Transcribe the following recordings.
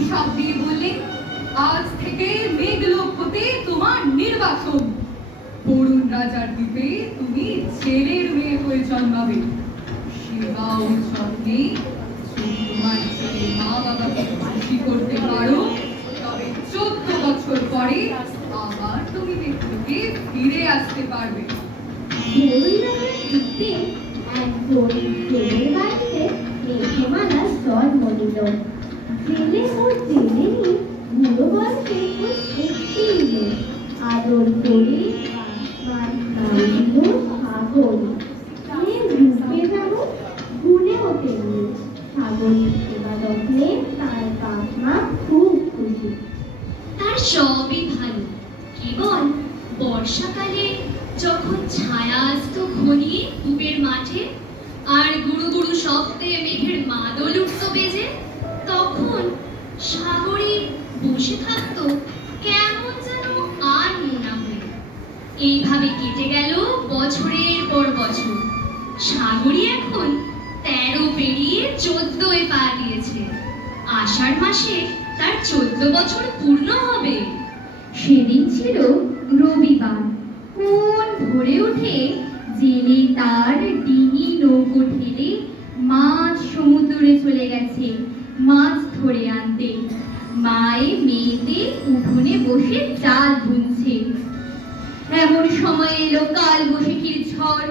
অভিশাপ দিয়ে বললেন, আজ থেকে মেঘলোক হতে তোমার নির্বাসন। বরুণ রাজার দ্বীপে তুমি ছেলের মেয়ে হয়ে জন্মাবে। সেবা ও যত্নে যদি তোমার ছেলে মা বাবাকে খুশি করতে পারো, তবে 14 বছর পরে আবার তুমি মৃত্যুকে ফিরে আসতে পারবে। বরুণ রাজার দ্বীপে এক গরিব জেলের বাড়িতে মেঘমালা জন্ম নিল। জেলে ও জেলেনি বুড়ো বয়সে ওর একটি মেয়ে। আদর করে তার নাম দিল সাগরী। মেয়ের রূপে যেন গুণেও তেমনি। সাগরীর সেবা যত্নে তার বাপ মা খুব খুশি। তার সবই ভালো, কেবল বর্ষাকালে যখন ছায়া আসত ঘনিয়ে পুবের মাঠে আর গুরু গুরু শব্দে মেঘের মাদল উঠত বেজে, তখন সাগরী বসে থাকতো কেমন যেন আর মোনা হয়ে। এইভাবে কেটে গেল বছরের পর বছর। সাগরী এখন 13 পেরিয়ে 14-এ পা দিয়েছে। আষাঢ় মাসে তার 14 বছর পূর্ণ হবে। সেদিন ছিল রবিবার। কোন ভোরে উঠে জেলে তার ডিঙি নৌকো ঠেলে মাছ সমুদ্রে চলে গেছে মাছ ধরে আনতে। মায়ে মেয়েতে উঠোনে বসে জাল বুনছে। এমন সময় এলো কাল বৈশাখীর ঝড়।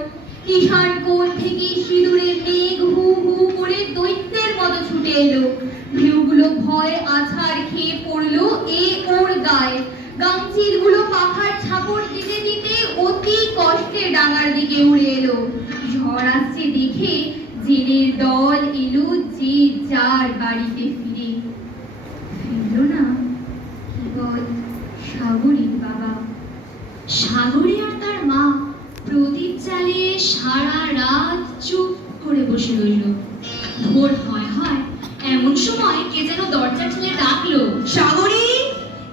ঈশান কোণ থেকে সিঁদুরের মেঘ হু হু করে দৈত্যের মতো ছুটে এলো। ঢেউগুলো ভয় আছাড় খেয়ে পড়লো ওর গায়ে। গামচিলগুলো পাখার ছাপড় দিতে দিতে অতি কষ্টে ডাঙার দিকে উড়ে এলো। ঝড় আসছে দেখে জেলের দল এলো যে যার বাড়িতে ফিরে। ফিরল না কেবল সাগরীর বাবা। সাগরী আর তার মা প্রদীপ জ্বালিয়ে সারা রাত চুপ করে বসে রইল। ভোর হয় হয় এমন সময় কে যেন দরজা ঠেলে ডাকলো, সাগরী!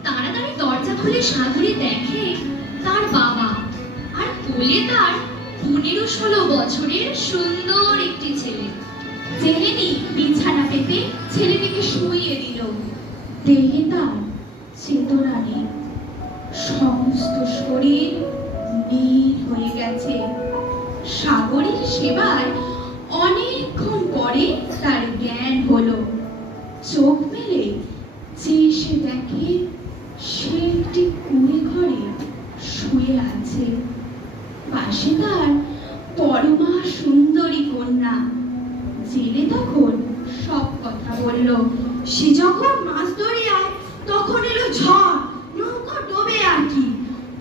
তাড়াতাড়ি দরজা খুলে সাগরী দেখে তার বাবা, আর কোলে তার 15-16 বছরের সুন্দর একটি ছেলে। জেলেনি বিছানা পেতে ছেলেটিকে শুইয়ে দিল। দেহে তার চেতনা নেই, সমস্ত শরীর নীল হয়ে গেছে। সাগরীর সেবায় অনেকক্ষণ পরে তার জ্ঞান হলো। চোখ মেলে যে সে দেখে সে একটি কুঁড়ে ঘরে শুয়ে আছে। পাশে তার পরমা সুন্দরী কন্যা। জেলে তখন সব কথা বলল। সে যখন মাছ দরিয়ায়, তখন এলো ঝড়, নৌকা ডোবে আর কি।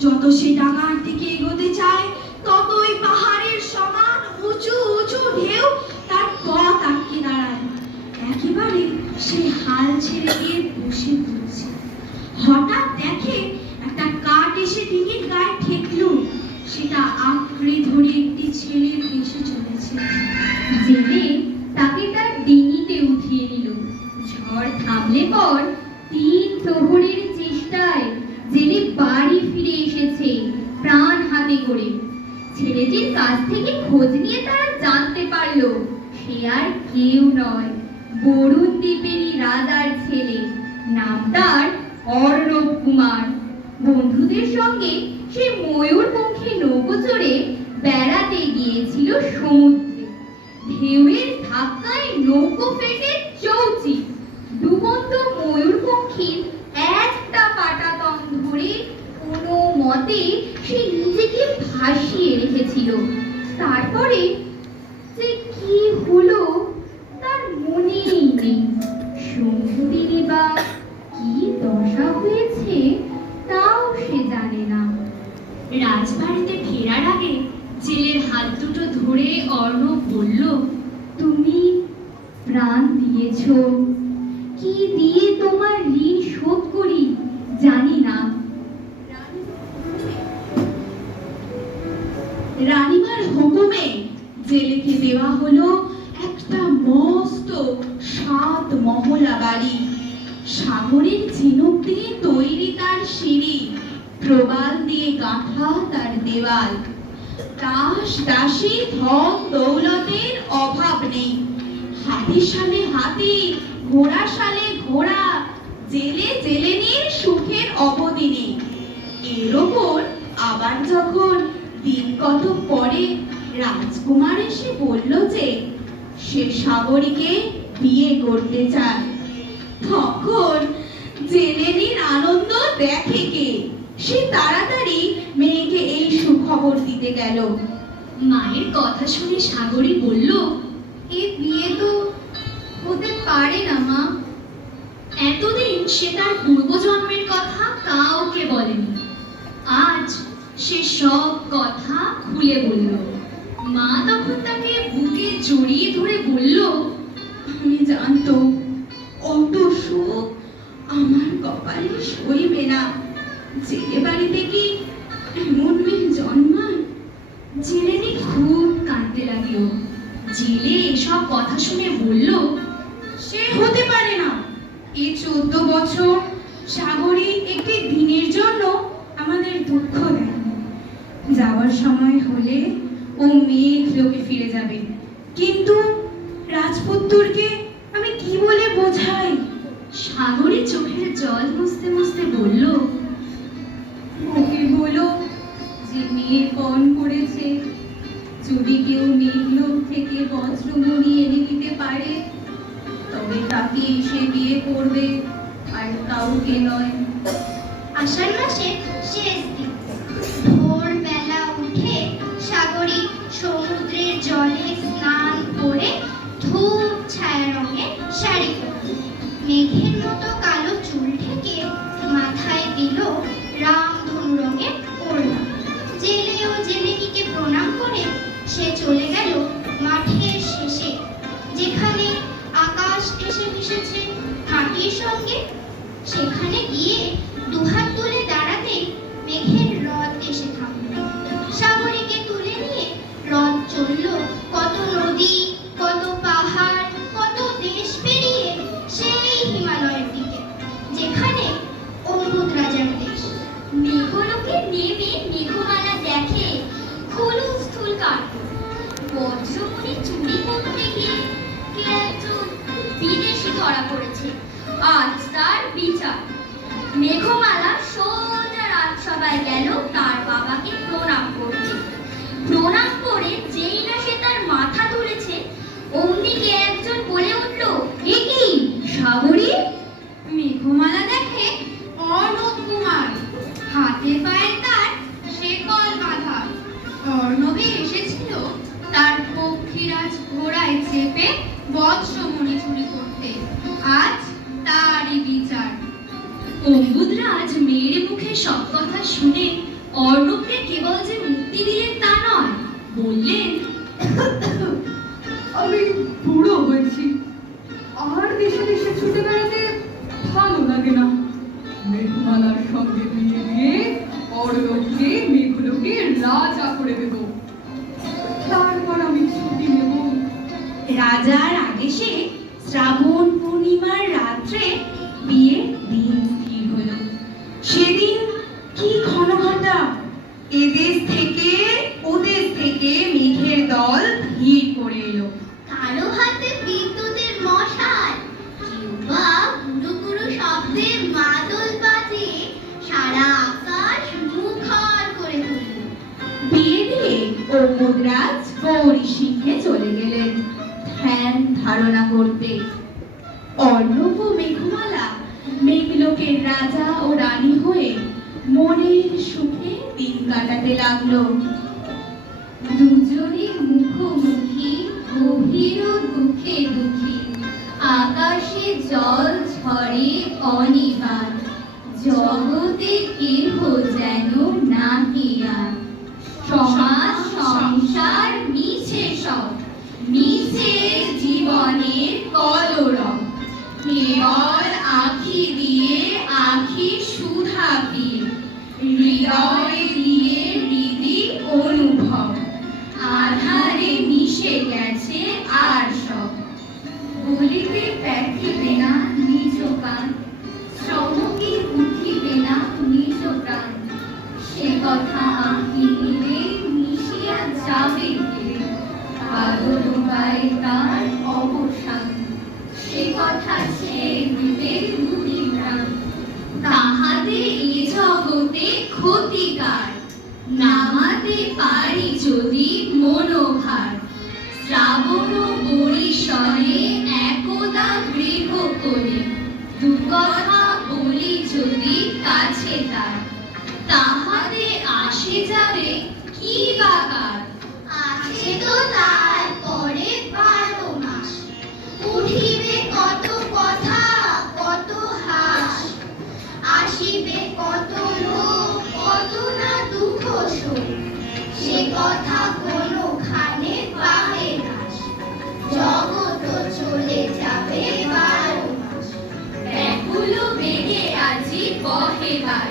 যত সে ডাঙার দিকে এগোতে চায়, ততই পাহাড়ের সমান উঁচু উঁচু ঢেউ তার পথ আটকে দাঁড়ায়। একেবারে সে হাল ছেড়ে দিয়ে বসে পড়ছে। হঠাৎ দেখে একটা কাঠ এসে ডিঙির গায়ে ঠেকলো। সেটা আঁকড়ে ধরে একটি ছেলে ভেসে চলেছে। জেলে তাকে তার ডিঙিতে উঠিয়ে নিল। ঝড় থামলে পর 3 প্রহরের চেষ্টায় জেলে বাড়ি ফিরে এসেছে প্রাণ হাতে করে। ছেলেটির কাছ থেকে খোঁজ নিয়ে তারা জানতে পারলো সে আর কেউ নয়, বরুণ দ্বীপেরই রাজার ছেলে। নাম তার অর্ণব কুমার। বন্ধুদের সঙ্গে সে ময়ূরপঙ্খী নৌকো চড়ে বেড়াতে গিয়েছিল সমুদ্রে। ঢেউয়ের ধাক্কায় নৌকো ফেটে চৌচি। ডুবন্ত ময়ূরপঙ্খীর একটা পাটাতন ধরে কোনো মতে সে নিজেকে ভাসিয়ে রেখেছিল। তারপরে যে কি হলো তার মনেই নেই। শঙ্কুটিরই বা কি দশা হয়েছে তাও সে জানে না। রাজবাড়িতে ফেরার আগে জেলের হাত দুটো ধরে অর্ণব বলল, তুমি প্রাণ দিয়েছ, কি দিয়ে তোমার ঋণ শোধ করি জানি না। রানীমার হুকুমে জেলেকে দেওয়া হলো একটা মস্ত 7 মহলা বাড়ি। সাগরের ঝিনুক দিয়ে তৈরি তার সিঁড়ি, প্রবাল দিয়ে গাঁথা তার দেওয়াল। দাস দাসী ধন দৌলতের অভাব নেই। হাতির সালে হাতি, ঘোড়া সালে ঘোড়া, জেলে জেলেনির সুখের অবধি নেই। এর ওপর আবার যখন দিন কত পরে রাজকুমার এসে বলল যে সে সাগরীকে বিয়ে করতে চায়, তখন জেলেনির আনন্দ দেখে কে? সে তাড়াতাড়ি মেয়েকে এই সুখবর দিতে গেল। মায়ের কথা শুনে সাগরী বলল, এ বিয়ে তো হতে পারে না মা। এতদিন সে তার পূর্বজন্মের কথা কাউকে বলেনি, আজ সে সব কথা খুলে বলল। মা তখন তাকে বুকে জড়িয়ে ধরে বলল, আমি জানতো অত সুখ আমার কপালে সইবে না। জেলে বাড়িতে কি এমন মেয়ে জন্মায়? জেলেনি খুব কাঁদতে লাগলো। জেলে এসব কথা শুনে বলল, সে হতে পারে না। এই 14 বছর সাগরী একটি দিনের জন্য আমাদের দুঃখ দেয়। যাওয়ার সময় হলে ও মেঘ লোকে ফিরে যাবে, কিন্তু রাজপুত্রকে আমি কি বলে বোঝাই? সাগরী চোখের জল মুছতে মুছতে বলল, ওকে বলো যে মেয়ে পণ করেছে, যদি কেউ মেঘলোক থেকে বজ্রমণি এনে দিতে পারে তবে তাকে এসে বিয়ে করবে, আর কাউকে নয়। আষাঢ় মাসের শেষ দিন ভোরবেলা উঠে সাগরী সমুদ্রের জলে স্নান করে ধূপ ছায়া রঙের শাড়ি পরল। মেঘের মতো কালো চুল ঢেকে মাথায় দিল রামধনু রঙের ওড়না। জেলে ও জেলেনিকে প্রণাম করে সে চলে গেল মাঠের শেষে, যেখানে আকাশ এসে মিশেছে মাটির সঙ্গে। সেখানে গিয়ে দুহাত তুলে দাঁড়াতে মেঘের রথ এসে থামল। সাগরীকে তুলে নিয়ে রথ চলল কত নদী, কত পাহাড়, কত দেশ পেরিয়ে সেই হিমালয়ের দিকে, যেখানে অম্বুদ রাজার দেশ। মেঘলোকে নেমে মেঘমালা দেখে খুলুস্থুল কার্পণ্য। বজ্রমণি চুরি করতে গিয়ে কে একজন বিদেশি ধরা পড়েছে, আজ তার বিচার। মেঘমালা সোজা রাজসভায় গেল তার বাবাকে প্রণাম করতে। প্রণাম করে যেই না সে তার মাথা তুলেছে, অমনিকে একজন বলে উঠল, এ কি সাগরী? মেঘমালা দেখে অর্ণব কুমার, হাতে পায়ে তার শেকল বাঁধা। অর্ণবে এসেছিল তার পক্ষীরাজ ঘোড়ায় চেপে বজ্রমণি চুরি করতে, আজ তারই বিচার। অম্বুদরাজ মেয়ের মুখে সব কথা শুনে অর্ণবকে কেবল যে মুক্তি দিলেন তা নয়, বললেন, আমি বুড়ো হয়েছি, আর দেশে দেশে ছুটে বেড়াতে ভালো লাগে না। মেঘমালার সঙ্গে বিয়ে দিয়ে অর্ণবকে মেঘলোকে রাজা করে দেব, তারপর আমি ছুটি নেব। রাজার আদেশে শ্রাবণ পূর্ণিমার রাত্রে বিয়ের দিন স্থির হলো। সেদিন কি ঘনঘটা! এদেশ থেকে ওদেশ থেকে মেঘের দল ভিড় করে এলো। কারো হাতে বিদ্যুতের মশাল, কেউ বা গুরু গুরু শব্দে মাদল বাজে সারা আকাশ মুখর করে তুলল। বিয়ে দিয়ে অম্বুদরাজ গৌরী সিংহে চলে গেলেন ধ্যান ধারণা করতে। অর্ণব ও মেঘমালা মেঘলোকের রাজা ও রানী হয়ে মনের সুখে দিন কাটাতে লাগলো। দুজনে মুখোমুখি গভীর দুঃখে দুঃখী, আকাশে জল ঝরে অনিবার, জগতে কেহ যেন নাহি আর। সমাজ সংসার মিছে সব, মিছে জীবনের কলরব। কেবল আখি দিয়ে আখি সুধা পিয়ে, হৃদয় দিয়ে হৃদি অনুভব। আধারে মিশে গেছে আর সব, বলিতে ব্যথিবে না নিজ কান, শ্রমকে উঠিবে না নিজ প্রাণ। সে কথা আঁকি নিলে মিশিয়া যাবে ধীরে, পাগল উপায় তার অবসান। সে কথা ছেয়ে দিবে দুটি প্রাণ। তাহাতে এ জগতে ক্ষতিকার, নামাতে পারি যদি মনোভার। শ্রাবণ বরিশনে একদা গৃহ করে, দু কথা বলি যদি কাছে তার, তাহাতে আসে যাবে কি বাকার। আছে তো তারপরে 12 মাস, উঠিবে কত কথা কত হাস, আসিবে কত লোক কত না দুঃখ শোক, সে কথা কোনোখানে পাবে না। জগৎ চলে যাবে 12 মাস। ব্যাকুল বেগে আজি বহেবার,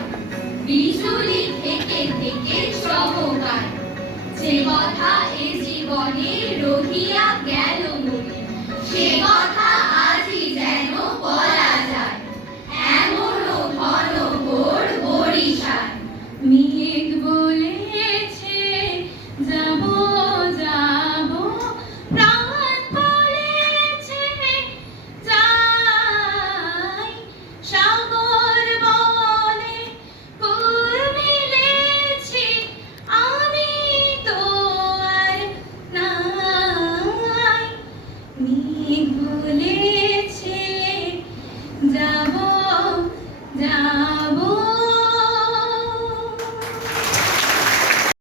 বিজুলি থেকে থেকে চমকার, যে কথা এ জীবনে